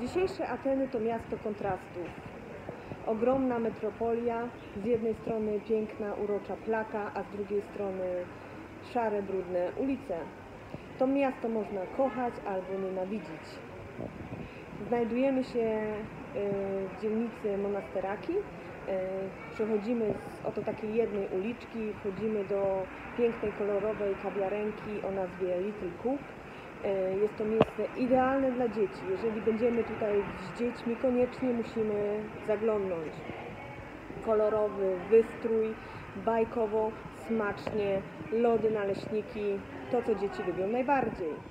Dzisiejsze Ateny to miasto kontrastów. Ogromna metropolia, z jednej strony piękna, urocza Plaka, a z drugiej strony szare, brudne ulice. To miasto można kochać albo nienawidzić. Znajdujemy się w dzielnicy Monasteraki. Przechodzimy z oto takiej jednej uliczki, wchodzimy do pięknej, kolorowej kawiarenki o nazwie Little Cook. Jest to miejsce idealne dla dzieci. Jeżeli będziemy tutaj z dziećmi, koniecznie musimy zaglądnąć. Kolorowy wystrój, bajkowo, smacznie, lody, naleśniki, to co dzieci lubią najbardziej.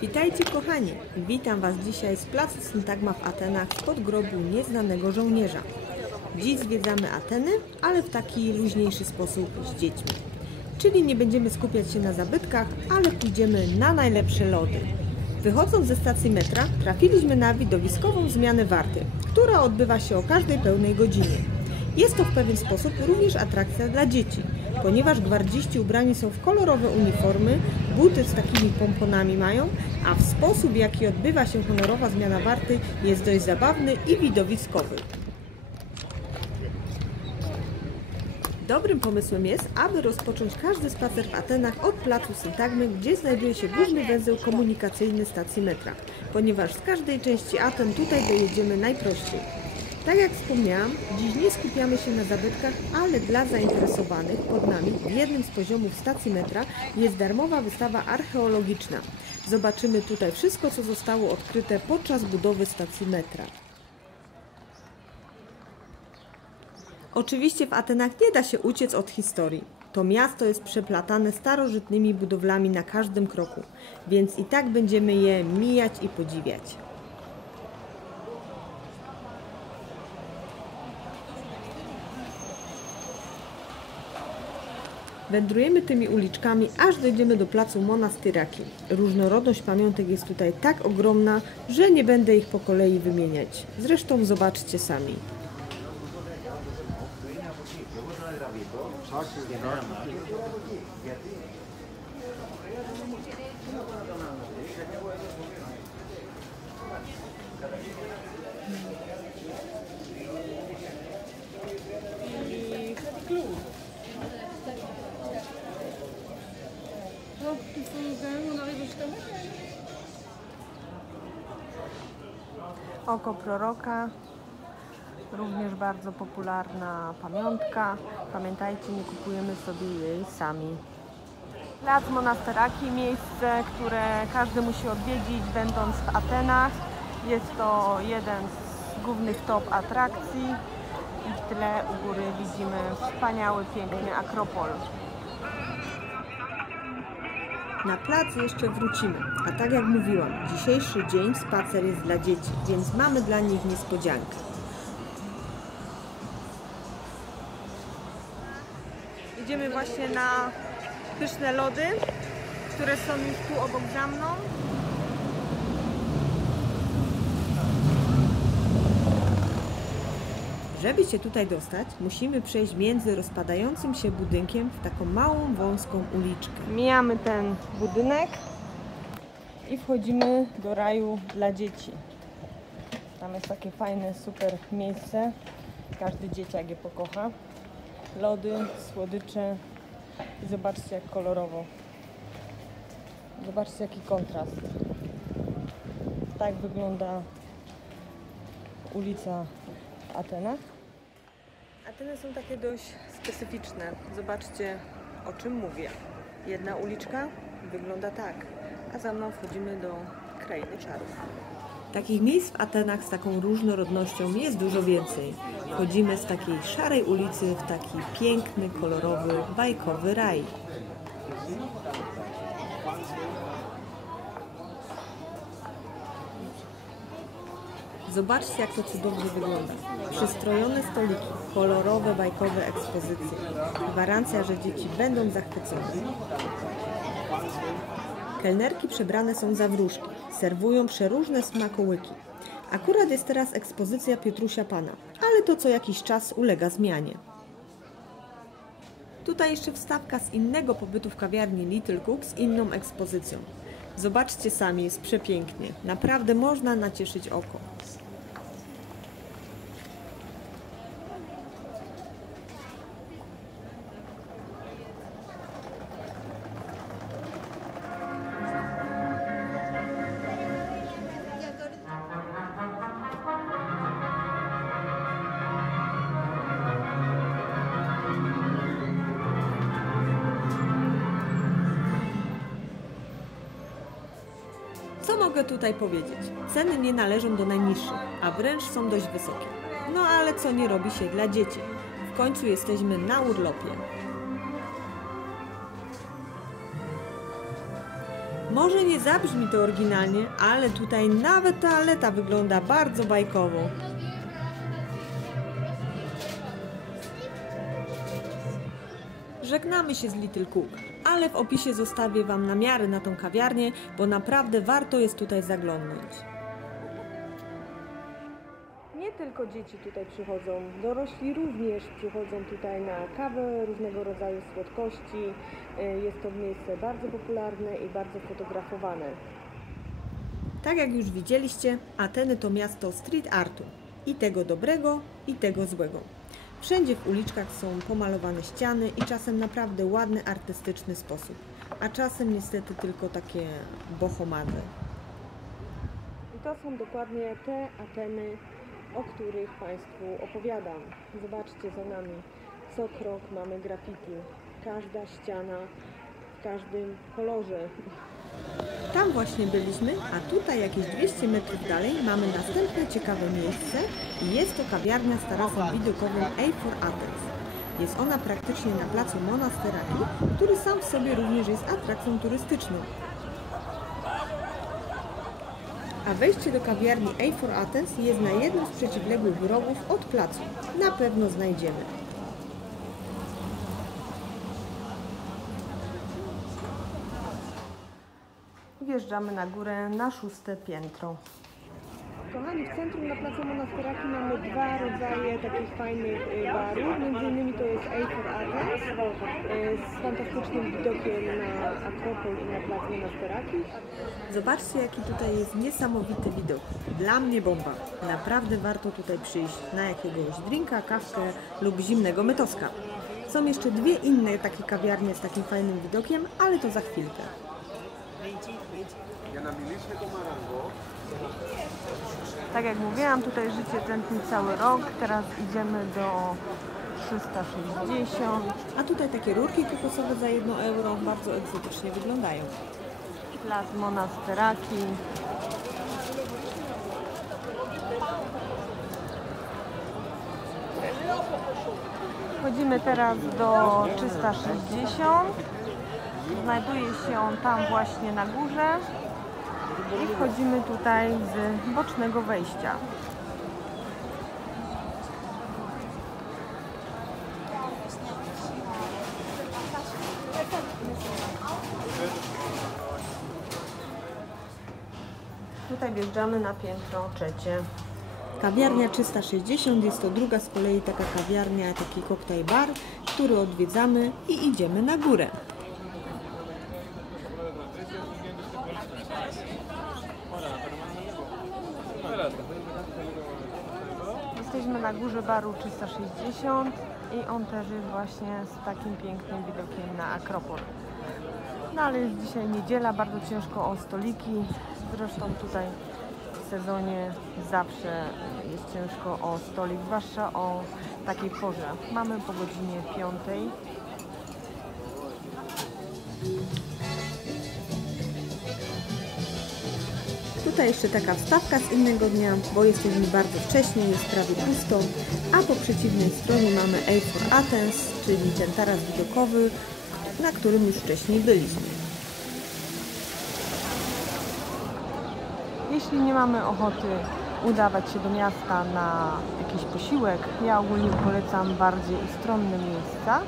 Witajcie kochani! Witam Was dzisiaj z placu Syntagma w Atenach spod grobu nieznanego żołnierza. Dziś zwiedzamy Ateny, ale w taki luźniejszy sposób z dziećmi. Czyli nie będziemy skupiać się na zabytkach, ale pójdziemy na najlepsze lody. Wychodząc ze stacji metra trafiliśmy na widowiskową zmianę warty, która odbywa się o każdej pełnej godzinie. Jest to w pewien sposób również atrakcja dla dzieci, ponieważ gwardziści ubrani są w kolorowe uniformy, buty z takimi pomponami mają, a w sposób, w jaki odbywa się honorowa zmiana warty, jest dość zabawny i widowiskowy. Dobrym pomysłem jest, aby rozpocząć każdy spacer w Atenach od placu Syntagmy, gdzie znajduje się główny węzeł komunikacyjny stacji metra, ponieważ z każdej części Aten tutaj dojedziemy najprościej. Tak jak wspomniałam, dziś nie skupiamy się na zabytkach, ale dla zainteresowanych pod nami w jednym z poziomów stacji metra jest darmowa wystawa archeologiczna. Zobaczymy tutaj wszystko, co zostało odkryte podczas budowy stacji metra. Oczywiście w Atenach nie da się uciec od historii. To miasto jest przeplatane starożytnymi budowlami na każdym kroku, więc i tak będziemy je mijać i podziwiać. Wędrujemy tymi uliczkami, aż dojdziemy do placu Monasteraki. Różnorodność pamiątek jest tutaj tak ogromna, że nie będę ich po kolei wymieniać. Zresztą zobaczcie sami. Oko proroka, również bardzo popularna pamiątka. Pamiętajcie, nie kupujemy sobie jej sami. Plac Monasteraki, miejsce, które każdy musi odwiedzić, będąc w Atenach. Jest to jeden z głównych top atrakcji i w tle u góry widzimy wspaniały, piękny Akropol. Na plac jeszcze wrócimy, a tak jak mówiłam, dzisiejszy dzień spacer jest dla dzieci, więc mamy dla nich niespodziankę. Idziemy właśnie na pyszne lody, które są już tu obok za mną. Żeby się tutaj dostać, musimy przejść między rozpadającym się budynkiem w taką małą, wąską uliczkę. Mijamy ten budynek i wchodzimy do raju dla dzieci. Tam jest takie fajne, super miejsce. Każdy dzieciak je pokocha. Lody, słodycze i zobaczcie jak kolorowo. Zobaczcie jaki kontrast. Tak wygląda ulica w Atenach. Ateny są takie dość specyficzne. Zobaczcie, o czym mówię. Jedna uliczka wygląda tak, a za mną wchodzimy do krainy czarów. Takich miejsc w Atenach z taką różnorodnością jest dużo więcej. Wchodzimy z takiej szarej ulicy w taki piękny, kolorowy, bajkowy raj. Zobaczcie, jak to cudownie wygląda. Przystrojone stoliki, kolorowe, bajkowe ekspozycje. Gwarancja, że dzieci będą zachwycone. Kelnerki przebrane są za wróżki. Serwują przeróżne smakołyki. Akurat jest teraz ekspozycja Piotrusia Pana, ale to co jakiś czas ulega zmianie. Tutaj jeszcze wstawka z innego pobytu w kawiarni Little Cook z inną ekspozycją. Zobaczcie sami, jest przepięknie. Naprawdę można nacieszyć oko. Co mogę tutaj powiedzieć? Ceny nie należą do najniższych, a wręcz są dość wysokie. No ale co nie robi się dla dzieci? W końcu jesteśmy na urlopie. Może nie zabrzmi to oryginalnie, ale tutaj nawet toaleta wygląda bardzo bajkowo. Żegnamy się z Little Cook, ale w opisie zostawię Wam namiary na tą kawiarnię, bo naprawdę warto jest tutaj zaglądnąć. Nie tylko dzieci tutaj przychodzą, dorośli również przychodzą tutaj na kawę, różnego rodzaju słodkości. Jest to miejsce bardzo popularne i bardzo fotografowane. Tak jak już widzieliście, Ateny to miasto street artu. I tego dobrego, i tego złego. Wszędzie w uliczkach są pomalowane ściany i czasem naprawdę ładny, artystyczny sposób, a czasem niestety tylko takie bohomady. I to są dokładnie te Ateny, o których Państwu opowiadam. Zobaczcie za nami, co krok mamy graffiti, każda ściana w każdym kolorze. Tam właśnie byliśmy, a tutaj jakieś 200 metrów dalej mamy następne ciekawe miejsce i jest to kawiarnia z tarasem widokowym A4 Athens. Jest ona praktycznie na placu Monasteraki, który sam w sobie również jest atrakcją turystyczną. A wejście do kawiarni A4 Athens jest na jednym z przeciwległych rogów od placu. Na pewno znajdziemy. Wjeżdżamy na górę na 6. piętro. Kochani, w centrum na placu Monasteraki mamy dwa rodzaje takich fajnych barów. Między innymi to jest A4 Athens z fantastycznym widokiem na Akropol i na plac Monasteraki. Zobaczcie, jaki tutaj jest niesamowity widok. Dla mnie bomba. Naprawdę warto tutaj przyjść na jakiegoś drinka, kawkę lub zimnego mytoska. Są jeszcze dwie inne takie kawiarnie z takim fajnym widokiem, ale to za chwilkę. Tak jak mówiłam, tutaj życie tętni cały rok. Teraz idziemy do 360. A tutaj takie rurki kokosowe za 1 euro bardzo egzotycznie wyglądają. Plac Monasteraki. Wchodzimy teraz do 360. Znajduje się on tam właśnie na górze i wchodzimy tutaj z bocznego wejścia. Tutaj wjeżdżamy na piętro 3. Kawiarnia 360 jest to druga z kolei taka kawiarnia, taki koktajl bar, który odwiedzamy i idziemy na górę. Jesteśmy na górze baru 360 i on też jest właśnie z takim pięknym widokiem na Akropol. No ale jest dzisiaj niedziela, bardzo ciężko o stoliki, zresztą tutaj w sezonie zawsze jest ciężko o stolik, zwłaszcza o takiej porze. Mamy po godzinie 5. Tutaj jeszcze taka wstawka z innego dnia, bo jesteśmy bardzo wcześnie, jest prawie pusto, a po przeciwnej stronie mamy A4 Athens, czyli ten taras widokowy, na którym już wcześniej byliśmy. Jeśli nie mamy ochoty udawać się do miasta na jakiś posiłek, ja ogólnie polecam bardziej ustronne miejsca,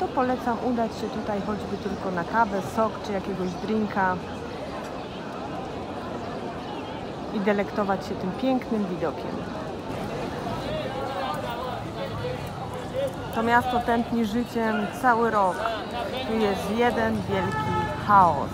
to polecam udać się tutaj choćby tylko na kawę, sok czy jakiegoś drinka i delektować się tym pięknym widokiem. To miasto tętni życiem cały rok. Tu jest jeden wielki chaos.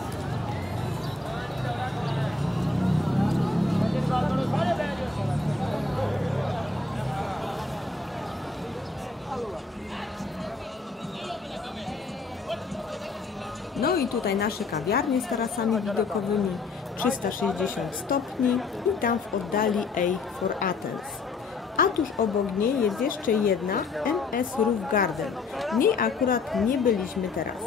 No i tutaj nasze kawiarnie z tarasami widokowymi, 360 stopni i tam w oddali A for Athens. A tuż obok niej jest jeszcze jedna MS Roof Garden. W niej akurat nie byliśmy teraz.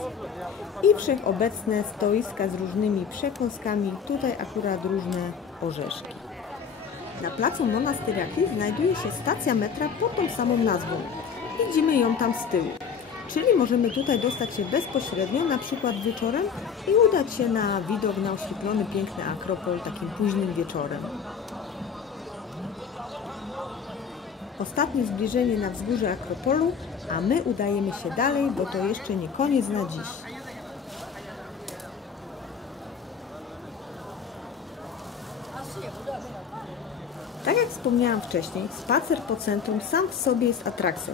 I wszechobecne stoiska z różnymi przekąskami, tutaj akurat różne orzeszki. Na placu Monastyriakis znajduje się stacja metra pod tą samą nazwą. Widzimy ją tam z tyłu. Czyli możemy tutaj dostać się bezpośrednio, na przykład wieczorem i udać się na widok na oświetlony piękny Akropol takim późnym wieczorem. Ostatnie zbliżenie na wzgórze Akropolu, a my udajemy się dalej, bo to jeszcze nie koniec na dziś. Tak jak wspomniałam wcześniej, spacer po centrum sam w sobie jest atrakcją.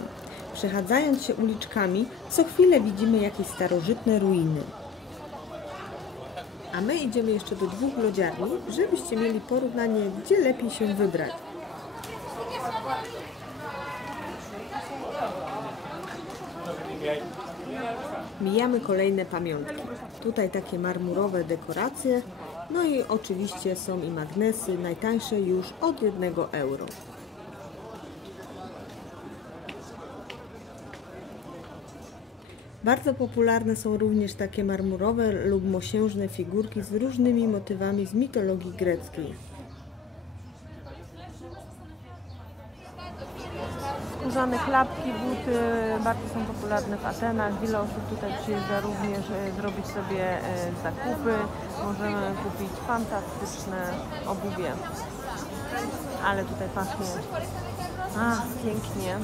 Przechadzając się uliczkami, co chwilę widzimy jakieś starożytne ruiny. A my idziemy jeszcze do dwóch lodziarni, żebyście mieli porównanie, gdzie lepiej się wybrać. Mijamy kolejne pamiątki. Tutaj takie marmurowe dekoracje, no i oczywiście są i magnesy, najtańsze już od 1 euro. Bardzo popularne są również takie marmurowe lub mosiężne figurki z różnymi motywami z mitologii greckiej. Skórzane klapki, buty bardzo są popularne w Atenach. Wiele osób tutaj przyjeżdża również zrobić sobie zakupy. Możemy kupić fantastyczne obuwie. Ale tutaj pachnie pięknie.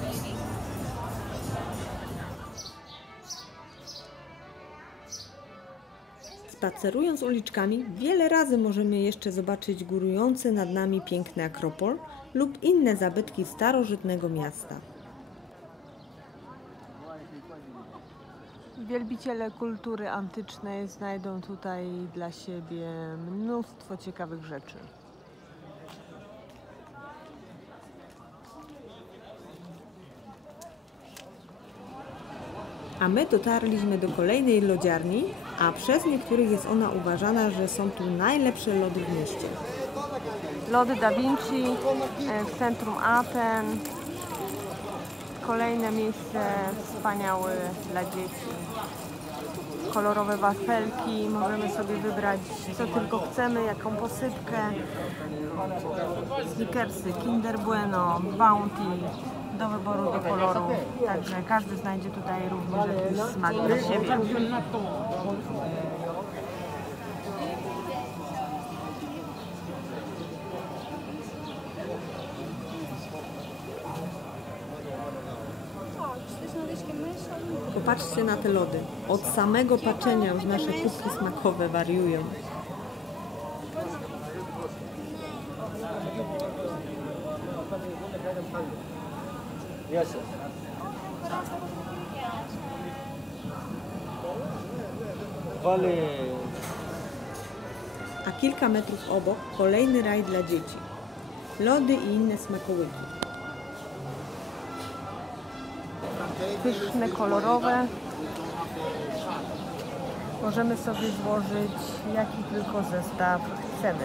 Spacerując uliczkami, wiele razy możemy jeszcze zobaczyć górujący nad nami piękny Akropol lub inne zabytki starożytnego miasta. Wielbiciele kultury antycznej znajdą tutaj dla siebie mnóstwo ciekawych rzeczy. A my dotarliśmy do kolejnej lodziarni, a przez niektórych jest ona uważana, że są tu najlepsze lody w mieście. Lody Da Vinci w centrum Aten. Kolejne miejsce wspaniałe dla dzieci. Kolorowe wafelki, możemy sobie wybrać co tylko chcemy, jaką posypkę. Snickersy, Kinder Bueno, Bounty. Do wyboru, do koloru, także każdy znajdzie tutaj również jakiś smak dla siebie. Popatrzcie na te lody. Od samego patrzenia już nasze kubki smakowe wariują. A kilka metrów obok kolejny raj dla dzieci. Lody i inne smakołyki. Pyszne, kolorowe. Możemy sobie złożyć jaki tylko zestaw chcemy.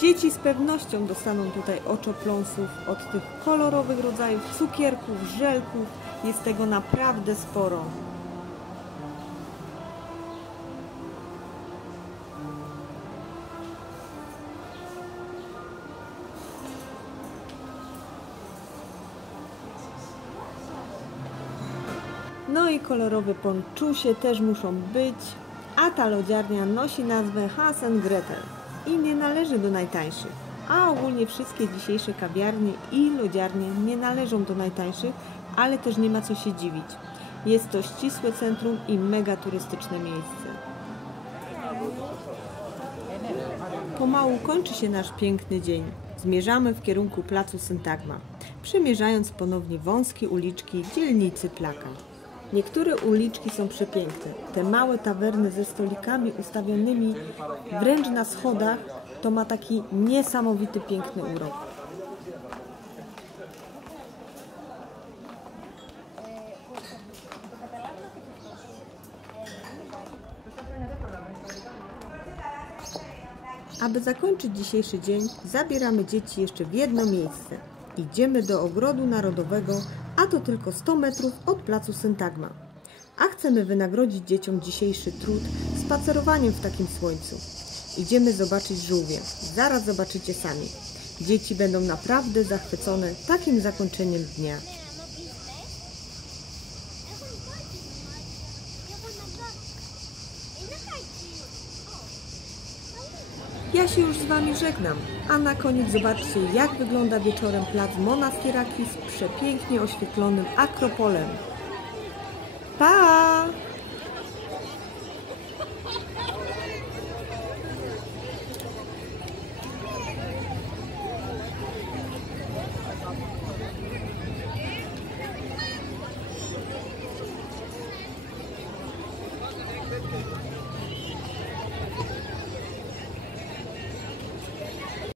Dzieci z pewnością dostaną tutaj oczopląsów od tych kolorowych rodzajów cukierków, żelków. Jest tego naprawdę sporo. No i kolorowe ponczusie też muszą być, a ta lodziarnia nosi nazwę Hans & Gretel i nie należy do najtańszych, a ogólnie wszystkie dzisiejsze kawiarnie i lodziarnie nie należą do najtańszych, ale też nie ma co się dziwić. Jest to ścisłe centrum i mega turystyczne miejsce. Pomału kończy się nasz piękny dzień. Zmierzamy w kierunku placu Syntagma, przemierzając ponownie wąskie uliczki dzielnicy Plaka. Niektóre uliczki są przepiękne. Te małe tawerny ze stolikami ustawionymi wręcz na schodach to ma taki niesamowity, piękny urok. Aby zakończyć dzisiejszy dzień, zabieramy dzieci jeszcze w jedno miejsce. Idziemy do Ogrodu Narodowego, a to tylko 100 metrów od placu Syntagma. A chcemy wynagrodzić dzieciom dzisiejszy trud spacerowaniem w takim słońcu. Idziemy zobaczyć żółwie. Zaraz zobaczycie sami. Dzieci będą naprawdę zachwycone takim zakończeniem dnia. Ja się już z Wami żegnam, a na koniec zobaczcie, jak wygląda wieczorem plac Monastirakis z przepięknie oświetlonym Akropolem. Pa!